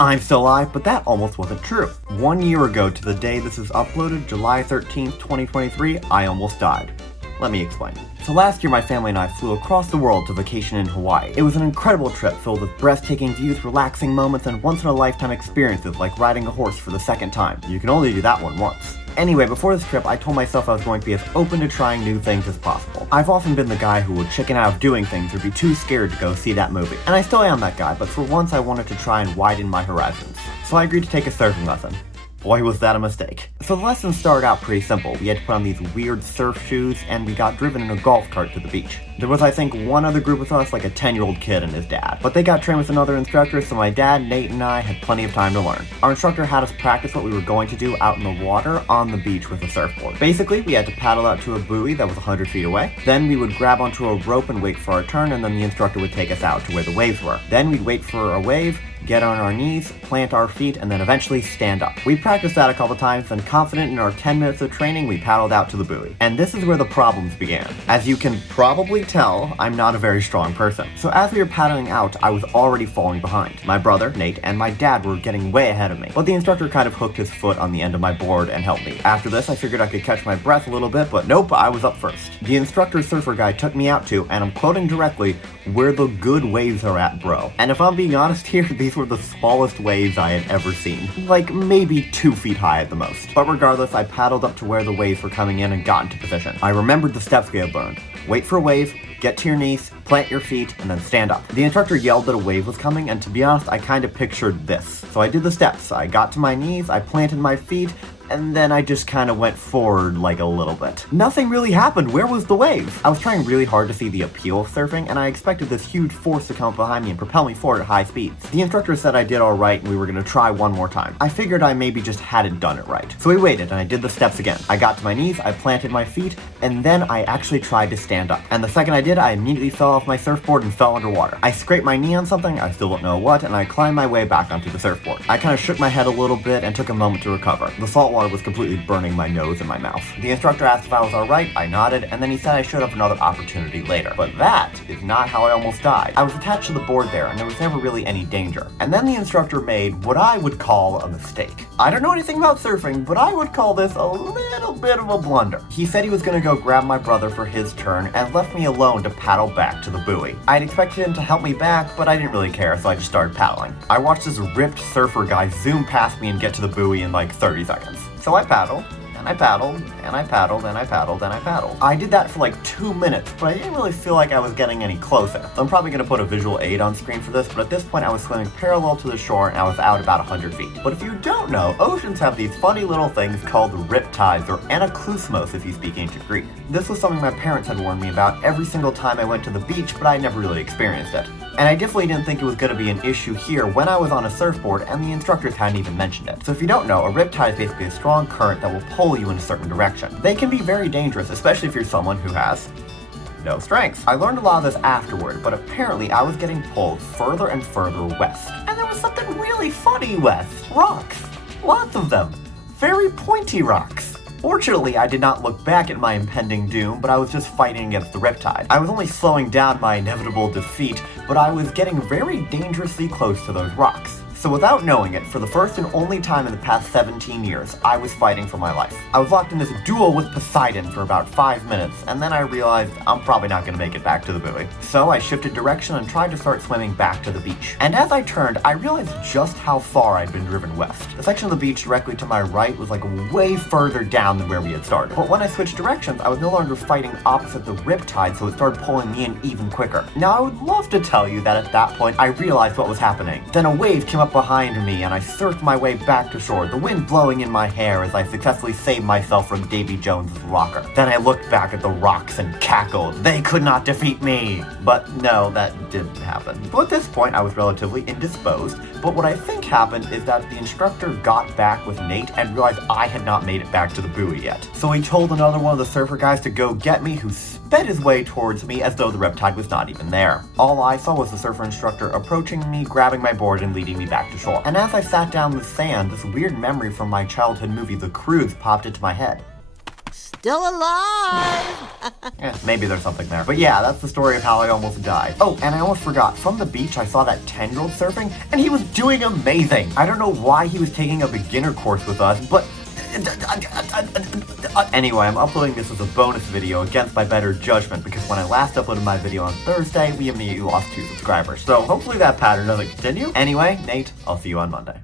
I'm still alive, but that almost wasn't true. 1 year ago to the day this is uploaded, July 13th, 2023, I almost died. Let me explain. So last year my family and I flew across the world to vacation in Hawaii. It was an incredible trip filled with breathtaking views, relaxing moments, and once-in-a-lifetime experiences like riding a horse for the second time. You can only do that one once. Anyway, before this trip, I told myself I was going to be as open to trying new things as possible. I've often been the guy who would chicken out of doing things or be too scared to go see that movie. And I still am that guy, but for once I wanted to try and widen my horizons. So I agreed to take a surfing lesson. Boy, was that a mistake. So the lesson started out pretty simple. We had to put on these weird surf shoes, and we got driven in a golf cart to the beach. There was, I think, one other group with us, like a 10-year-old kid and his dad. But they got trained with another instructor, so my dad, Nate, and I had plenty of time to learn. Our instructor had us practice what we were going to do out in the water on the beach with a surfboard. Basically, we had to paddle out to a buoy that was 100 feet away. Then we would grab onto a rope and wait for our turn, and then the instructor would take us out to where the waves were. Then we'd wait for a wave, get on our knees, plant our feet, and then eventually stand up. We practiced that a couple times, and confident in our 10 minutes of training, we paddled out to the buoy. And this is where the problems began. As you can probably tell, I'm not a very strong person. So as we were paddling out, I was already falling behind. My brother, Nate, and my dad were getting way ahead of me, but the instructor kind of hooked his foot on the end of my board and helped me. After this, I figured I could catch my breath a little bit, but nope, I was up first. The instructor surfer guy took me out to, and I'm quoting directly, "where the good waves are at, bro." And if I'm being honest here, these were the smallest waves I had ever seen. Like maybe 2 feet high at the most. But regardless, I paddled up to where the waves were coming in and got into position. I remembered the steps we had learned. Wait for a wave, get to your knees, plant your feet, and then stand up. The instructor yelled that a wave was coming, and to be honest, I kind of pictured this. So I did the steps. I got to my knees, I planted my feet, and then I just kind of went forward like a little bit. Nothing really happened. Where was the wave? I was trying really hard to see the appeal of surfing, and I expected this huge force to come up behind me and propel me forward at high speeds. The instructor said I did alright and we were going to try one more time. I figured I maybe just hadn't done it right. So we waited and I did the steps again. I got to my knees, I planted my feet, and then I actually tried to stand up. And the second I did, I immediately fell off my surfboard and fell underwater. I scraped my knee on something, I still don't know what, and I climbed my way back onto the surfboard. I kind of shook my head a little bit and took a moment to recover. The salt water was completely burning my nose and my mouth. The instructor asked if I was alright, I nodded, and then he said I should have another opportunity later. But that is not how I almost died. I was attached to the board there, and there was never really any danger. And then the instructor made what I would call a mistake. I don't know anything about surfing, but I would call this a little bit of a blunder. He said he was going to go grab my brother for his turn and left me alone to paddle back to the buoy. I'd expected him to help me back, but I didn't really care, so I just started paddling. I watched this ripped surfer guy zoom past me and get to the buoy in like 30 seconds. So I paddled, and I paddled, and I paddled, and I paddled, and I paddled. I did that for like 2 minutes, but I didn't really feel like I was getting any closer. So I'm probably going to put a visual aid on screen for this, but at this point I was swimming parallel to the shore and I was out about 100 feet. But if you don't know, oceans have these funny little things called riptides, or anaklusmos if you speak ancient Greek. This was something my parents had warned me about every single time I went to the beach, but I never really experienced it. And I definitely didn't think it was going to be an issue here when I was on a surfboard and the instructors hadn't even mentioned it. So if you don't know, a riptide is basically a strong current that will pull you in a certain direction. They can be very dangerous, especially if you're someone who has no strength. I learned a lot of this afterward, but apparently I was getting pulled further and further west. And there was something really funny west. Rocks. Lots of them. Very pointy rocks. Fortunately, I did not look back at my impending doom, but I was just fighting against the riptide. I was only slowing down my inevitable defeat, but I was getting very dangerously close to those rocks. So without knowing it, for the first and only time in the past 17 years, I was fighting for my life. I was locked in this duel with Poseidon for about 5 minutes, and then I realized I'm probably not going to make it back to the buoy. So I shifted direction and tried to start swimming back to the beach. And as I turned, I realized just how far I'd been driven west. The section of the beach directly to my right was like way further down than where we had started. But when I switched directions, I was no longer fighting opposite the riptide, so it started pulling me in even quicker. Now I would love to tell you that at that point I realized what was happening. Then a wave came up behind me and I surfed my way back to shore, the wind blowing in my hair as I successfully saved myself from Davy Jones's locker. Then I looked back at the rocks and cackled. They could not defeat me! But no, that didn't happen. So at this point I was relatively indisposed, but what I think happened is that the instructor got back with Nate and realized I had not made it back to the buoy yet. So he told another one of the surfer guys to go get me, who sped his way towards me as though the riptide was not even there. All I saw was the surfer instructor approaching me, grabbing my board and leading me back to shore. And as I sat down in the sand, this weird memory from my childhood movie The Cruise popped into my head. still alive. Maybe there's something there. But yeah, that's the story of how I almost died. Oh, and I almost forgot. From the beach, I saw that 10-year-old surfing, and he was doing amazing. I don't know why he was taking a beginner course with us, but anyway, I'm uploading this as a bonus video against my better judgment because when I last uploaded my video on Thursday, we immediately lost 2 subscribers. So hopefully that pattern doesn't continue. Anyway, Nate, I'll see you on Monday.